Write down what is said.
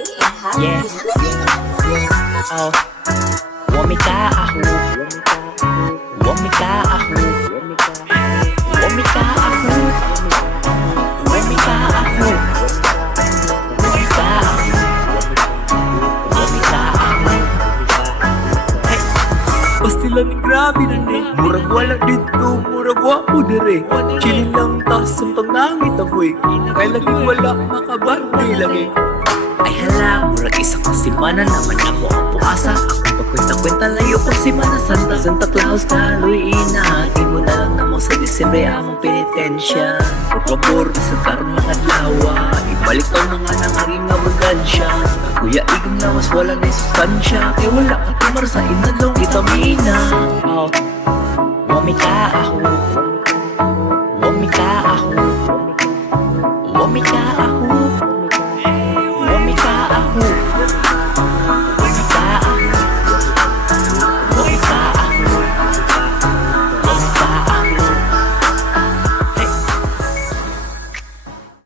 Yeah. Oh. Wamika ako. Wamika ako. Wamika ako. Wamika ako. Wamika ako. Wamika ako. Hey. Pastila ni grabe na ni. Murag wala dito, murag wapo dire. Chilin lang ta sa pangangit ako'y. Kaya laging wala makabandi lagi. Ay hala, murag isang kasimana naman ako ang puasa. Ako pagkwenta-kwenta layo ko si Mana Santa. Santa Claus ka, Luina. Di mo na lang namo sa Disyembre among penitensya. Por favor, sa karon mga lawa. Ibalik ang mga nangaging abundansya. Kuya igong lawas wala na sustansya. Kaya wala ka tumar sa inadlong vitamina. Oh, wamika ako. Wamika ako. Wamika ako.